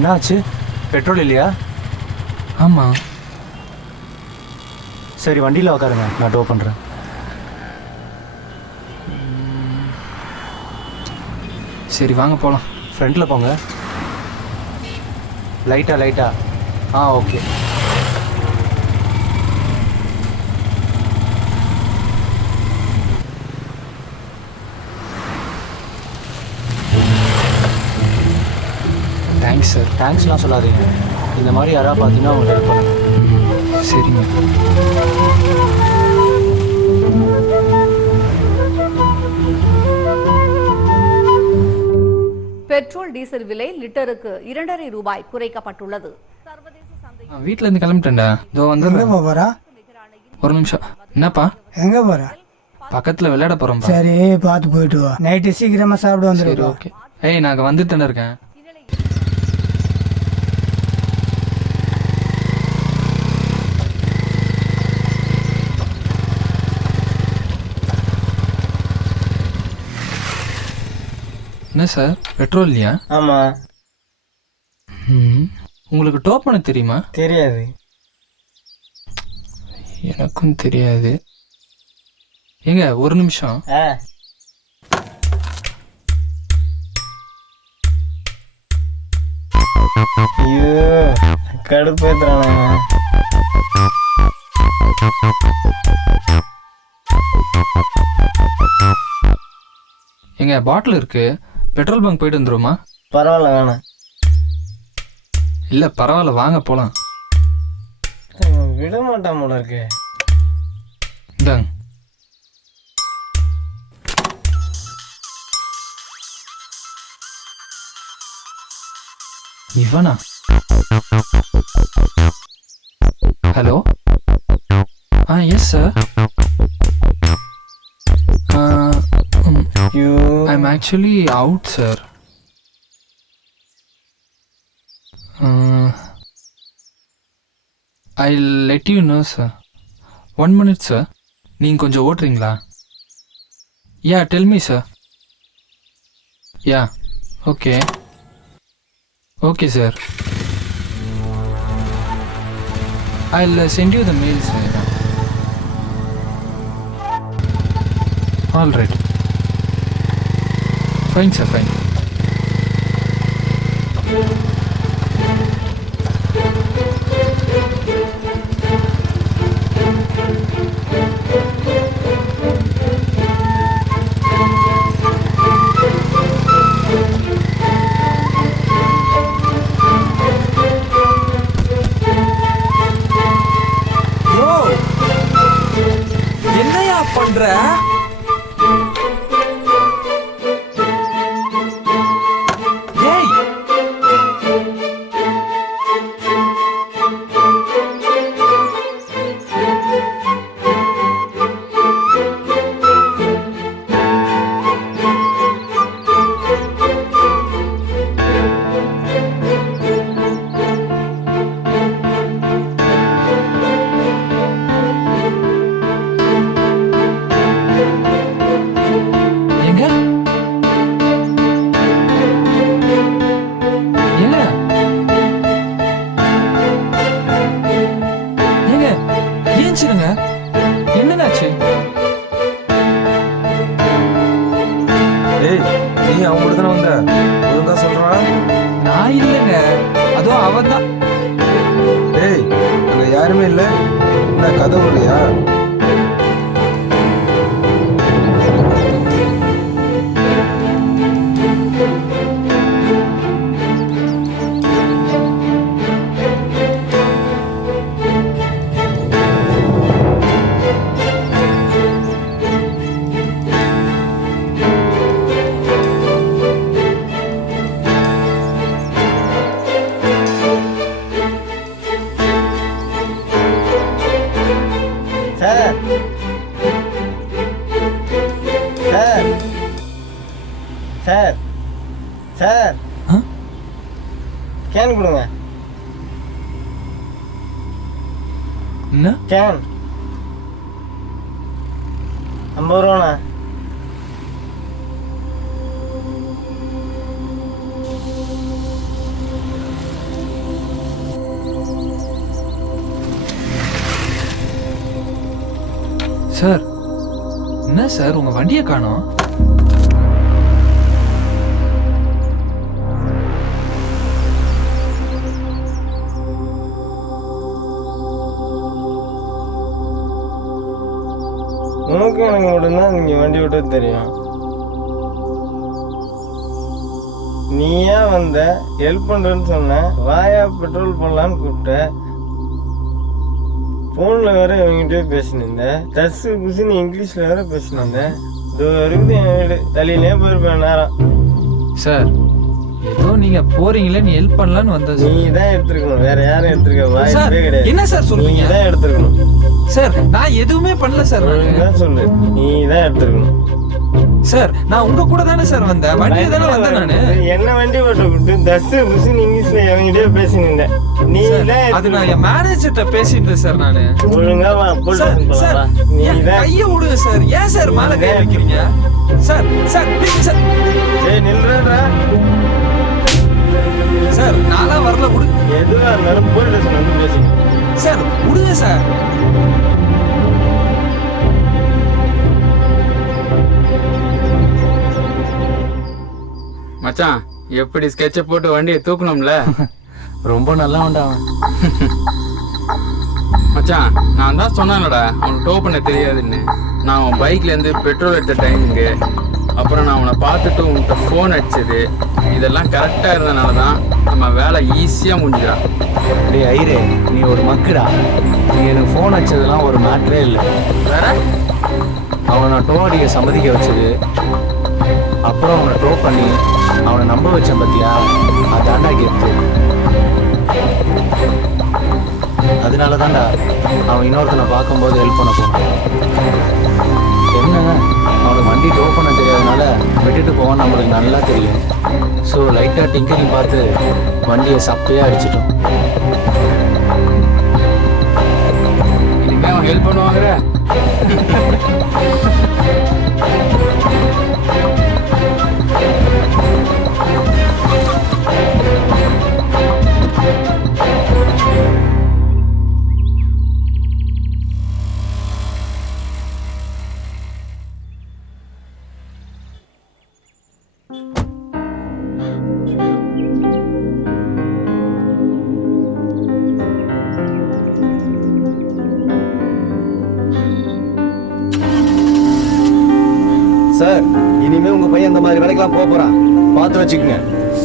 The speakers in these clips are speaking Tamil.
என்னாச்சு? பெட்ரோல் இல்லையா? ஆமாம். சரி வண்டியில் உட்காருங்க, நான் டோ பண்ணுறேன். சரி வாங்க போகலாம். ஃப்ரண்ட்டில் போங்க. லைட்டா. ஓகே. Thanks sir. தேங்க்ஸ்லாம் சொல்லாதீங்க. இந்த மாதிரி யாராவது பார்த்தீங்கன்னா அவங்க ஹெல்ப் பண்ணுங்க. சரிங்க. பெட்ரோல் டீசல் விலை லிட்டருக்கு 2.5 ரூபாய் குறைக்கப்பட்டுள்ளது. வீட்டில் இருந்து கிளம்பிட்டேன்டா. இதோ வந்து ஒரு நிமிஷம். என்னப்பா எங்க போற? பக்கத்தில் விளையாட போகிறோம். சரி பார்த்து போயிட்டு வா. நைட்டு சீக்கிரமா சாப்பிட வந்துடும். ஓகே. ஏய் நாங்கள் வந்துட்டு இருக்கேன். என்ன சார் பெட்ரோல் இல்லையா? ஆமா. உங்களுக்கு டோ பண்ண தெரியுமா? தெரியாது. எனக்கும் தெரியாது. ஏங்க ஒரு நிமிஷம். ஐயோ கடுப்பேத்துறானே. எங்க பாட்டில் இருக்கு, பெட்ரோல் பங்க் போயிட்டு வந்துருமா? பரவாயில்ல வேணாம். இல்ல பரவாயில்ல வாங்க போலாம். விட மாட்டான் போல இருக்கு. இந்தாங்க. இவனா? Hello. Yes sir. I'm actually out, sir. I'll let you know, sir. 1 minute, sir. நீங்கள் கொஞ்சம் ஓட்டுறீங்களா? Yeah, tell me, sir. Yeah, okay. Okay, sir. I'll send you the mail, sir. All right. Fine, sir, fine. என்னையா பண்ற? என்ன கதை இல்லையா? சார் சார் சார் சார் ஆ? கேன் கொடுங்க. என்ன கேன் 50 ரூபாண்ணா. சார், என்ன சார் உங்க வண்டியை காணோம்? உனக்கும் எனக்கு மட்டும்தான் நீங்கள் வண்டி விட்டு தெரியும். நீயா வந்த ஹெல்ப் பண்ணுறேன்னு சொன்ன, வாயா பெட்ரோல் போடலான்னு கூப்பிட்ட. ஃபோனில் வேற இவங்ககிட்டயே பேசினிருந்த, டஸ்ஸு புசுன்னு இங்கிலீஷில் வேற பேசினிருந்த. இது வரைக்கும் என் வீடு தள்ளினே போயிருப்பேன் நேரம். சார், ஏதோ நீங்க போறீங்களே நீ ஹெல்ப் பண்ணலான்னு வந்த சார். நீ தான் எடுத்துருக்கணும், வேற யாரும் எடுத்துருக்க சார், வாய்ப்பே கிடையாது. என்ன சார் சொல்றீங்க? நீ தான் எடுத்துருக்கணும். சார், நான் எதுவுமே பண்ணல சார். தான் சொல்லு, நீ தான் எடுத்துருக்கணும். சார், நான் உங்க கூட தானே சார் வந்தேன், வண்டியில தானே வந்தேன் நானு. என்ன வண்டி ஓட்ட விட்டு தஸ்ஸு புசுன்னு இங்கிலீஷ்ல எவங்கிட்டே பேசினிருந்தேன். நீ தான் அது நான் என் மேனேஜர்கிட்ட பேசிட்டேன் சார் நானு. ஒழுங்கா வா, சார், சார், நீ என் தான் கையை விடுங்க சார். ஏன் சார் மேல கை வைக்கிறீங்க? Sir, sir, please sir. ஏய் நில்றா. சார், நான்லாம் வரல, விடுங்க. எதுவா இருந்தாலும் போலீஸ் ஸ்டேஷன் வந்து பேசி. சார், விடுங்க சார். மச்சான், எப்படி ஸ்கெட்சை போட்டு வண்டியை தூக்கணும்ல? ரொம்ப நல்லா அவன். மச்சான், நான் தான் சொன்னேன்லடா அவனுக்கு டோ பண்ண தெரியாதுன்னு. நான் அவன் பைக்லேருந்து பெட்ரோல் எடுத்த டைமுக்கு அப்புறம் நான் அவனை பார்த்துட்டு உன்கிட்ட ஃபோன் அடிச்சது இதெல்லாம் கரெக்டாக இருந்தனால தான் நம்ம வேலை ஈஸியாக முடிஞ்சிடான். டேய் ஐரே, நீ ஒரு மக்குடா. நீ எனக்கு ஃபோன் வச்சதெல்லாம் ஒரு மேட்ரே இல்லை. வேற அவனை நான் டோ அடிக்க சம்மதிக்க வச்சது, அப்புறம் அவனை டோ பண்ணி அவனை நம்ப வச்சேன் பத்தியா, அதாண்டா கெத்து. அதனால தான்டா அவன் இன்னொருத்தனை பார்க்கும்போது ஹெல்ப் பண்ண போனான். என்னங்க, அவனுக்கு வண்டி டோ பண்ண தெரியாதனால விட்டுட்டு போவான்னு நம்மளுக்கு நல்லா தெரியும். ஸோ லைட்டாக டிங்கரிங் பார்த்து வண்டியை சப்பையாக அடிச்சிட்டோம். இனிமே அவன் ஹெல்ப் பண்ணுவாங்கிற. சார், இனிமே உங்க பையன் இந்த மாதிரி வேலைக்கெல்லாம் போறான், பார்த்து வச்சுக்கோங்க.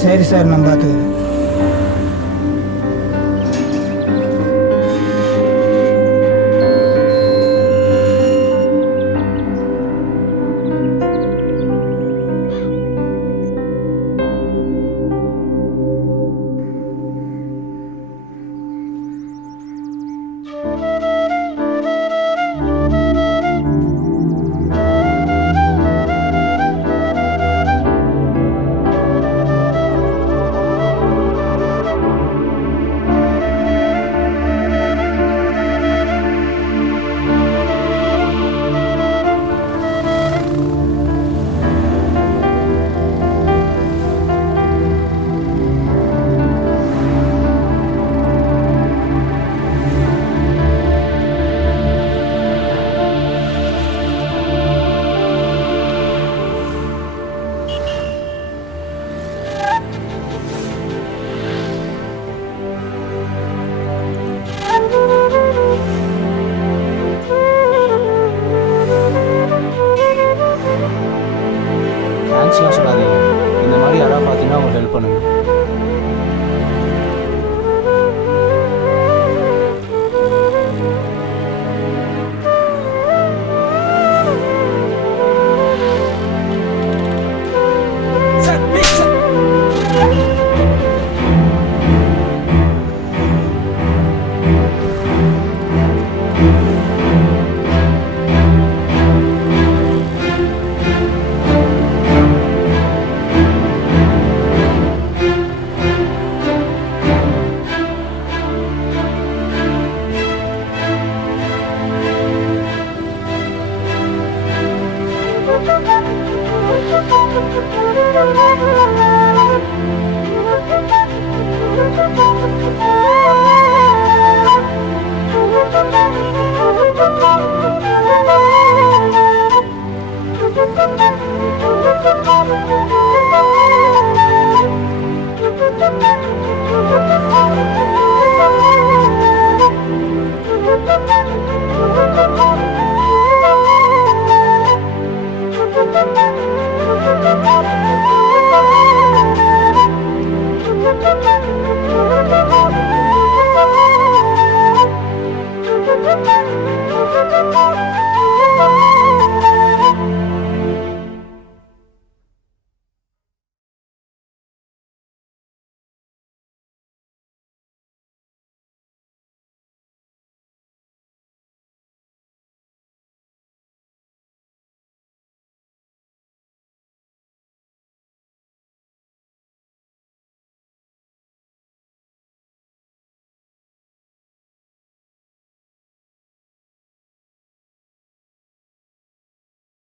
சரி சார், நான் பார்த்துக்கிறேன்.